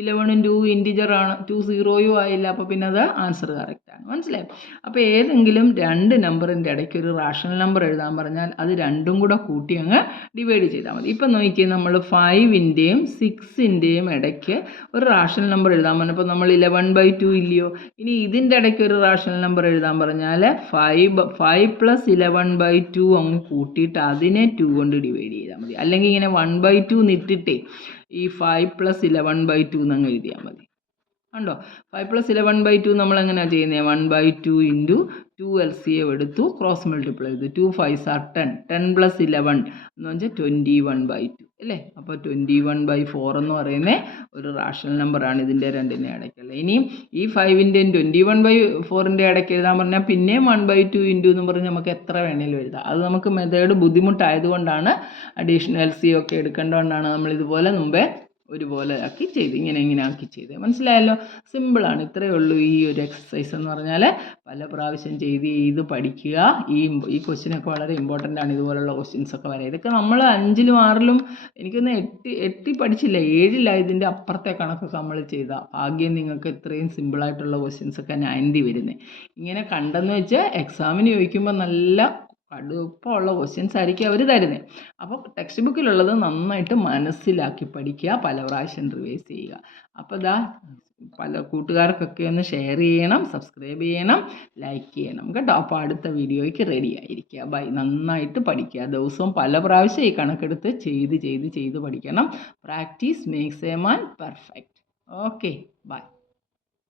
11ഉം 2 ഇൻഡിജർ ആണ്. 2 0യും ആയില്ല. അപ്പോൾ പിന്നെ അത് ആൻസർ കറക്റ്റ് ആണ്. മനസ്സിലായി? അപ്പോൾ ഏതെങ്കിലും 2 നമ്പറിൻ്റെ ഇടയ്ക്ക് ഒരു റാഷണൽ നമ്പർ എഴുതാൻ പറഞ്ഞാൽ അത് രണ്ടും കൂടെ കൂട്ടി അങ്ങ് ഡിവൈഡ് ചെയ്താൽ മതി. ഇപ്പം നോക്കിയാൽ നമ്മൾ 5ൻ്റെയും 6ൻ്റെയും ഇടയ്ക്ക് ഒരു റാഷണൽ നമ്പർ എഴുതാൻ പറഞ്ഞപ്പോൾ നമ്മൾ 11/2 ഇല്ലയോ. ഇനി ഇതിൻ്റെ ഇടയ്ക്ക് ഒരു റാഷണൽ നമ്പർ എഴുതാൻ പറഞ്ഞാൽ 5 + 11/2 അങ്ങ് കൂട്ടിയിട്ട് അതിനെ 2 കൊണ്ട് ഡിവൈഡ് ചെയ്താൽ മതി. അല്ലെങ്കിൽ ഇങ്ങനെ 1/2 നിട്ടിട്ടേ ഈ 5+11/2 എന്നങ്ങ് എഴുതിയാൽ മതി. കണ്ടോ 5+11/2 നമ്മൾ എങ്ങനെയാണ് ചെയ്യുന്നത്? 1/2 ഇൻറ്റു 2 LCM എടുത്തു, ക്രോസ് മൾട്ടിപ്ലൈ ചെയ്തു. 2 5s are 10. 10+11 എന്ന് വെച്ചാൽ 21/2 അല്ലേ? അപ്പോൾ 21/4 എന്ന് പറയുന്നത് ഒരു റാഷണൽ നമ്പറാണ് ഇതിൻ്റെ രണ്ടിൻ്റെ ഇടയ്ക്കല്ല. ഇനിയും ഈ 5ൻ്റെയും 21/4ൻ്റെ ഇടയ്ക്ക് എഴുതാൻ പറഞ്ഞാൽ പിന്നെയും 1/2 ഇൻറ്റു എന്ന് പറഞ്ഞ് നമുക്ക് എത്ര വേണേലും എഴുതാം. അത് നമുക്ക് മെത്തേഡ് ബുദ്ധിമുട്ടായതുകൊണ്ടാണ്, അഡീഷണൽ LCM ഒക്കെ എടുക്കേണ്ടതുകൊണ്ടാണ് നമ്മൾ ഇതുപോലെ മുമ്പേ ഒരുപോലെ ആക്കി ചെയ്ത് ഇങ്ങനെ ആക്കി ചെയ്ത്. മനസ്സിലായല്ലോ? സിമ്പിളാണ്. ഇത്രയേ ഉള്ളൂ ഈ ഒരു എക്സസൈസ് എന്ന് പറഞ്ഞാൽ. പല പ്രാവശ്യം ചെയ്ത് പഠിക്കുക. ഈ ക്വസ്റ്റ്യനൊക്കെ വളരെ ഇമ്പോർട്ടൻ്റ് ആണ്. ഇതുപോലുള്ള ക്വസ്റ്റ്യൻസൊക്കെ വരാം. ഇതൊക്കെ നമ്മൾ 5ലും 6ലും എനിക്കൊന്ന് 8 പഠിച്ചില്ല, 7ലാണ് ഇതിൻ്റെ അപ്പുറത്തെ കണക്കൊക്കെ നമ്മൾ ചെയ്ത. ഭാഗ്യം നിങ്ങൾക്ക് ഇത്രയും സിമ്പിളായിട്ടുള്ള ക്വസ്റ്റ്യൻസൊക്കെ 90 വരുന്നത്. ഇങ്ങനെ കണ്ടെന്ന് വെച്ച് എക്സാമിന് ചോദിക്കുമ്പോൾ നല്ല കടുപ്പമുള്ള ക്വസ്റ്റ്യൻസ് ആയിരിക്കും അവർ തരുന്നത്. അപ്പോൾ ടെക്സ്റ്റ് ബുക്കിലുള്ളത് നന്നായിട്ട് മനസ്സിലാക്കി പഠിക്കുക, പല പ്രാവശ്യം റിവൈസ് ചെയ്യുക. അപ്പോൾ പല കൂട്ടുകാർക്കൊക്കെ ഒന്ന് ഷെയർ ചെയ്യണം, സബ്സ്ക്രൈബ് ചെയ്യണം, ലൈക്ക് ചെയ്യണം കേട്ടോ. അപ്പോൾ അടുത്ത വീഡിയോയ്ക്ക് റെഡി ആയിരിക്കുക. ബൈ. നന്നായിട്ട് പഠിക്കുക. ദിവസവും പല പ്രാവശ്യം ഈ കണക്കെടുത്ത് ചെയ്ത് പഠിക്കണം. Practice makes a man perfect. Okay, by.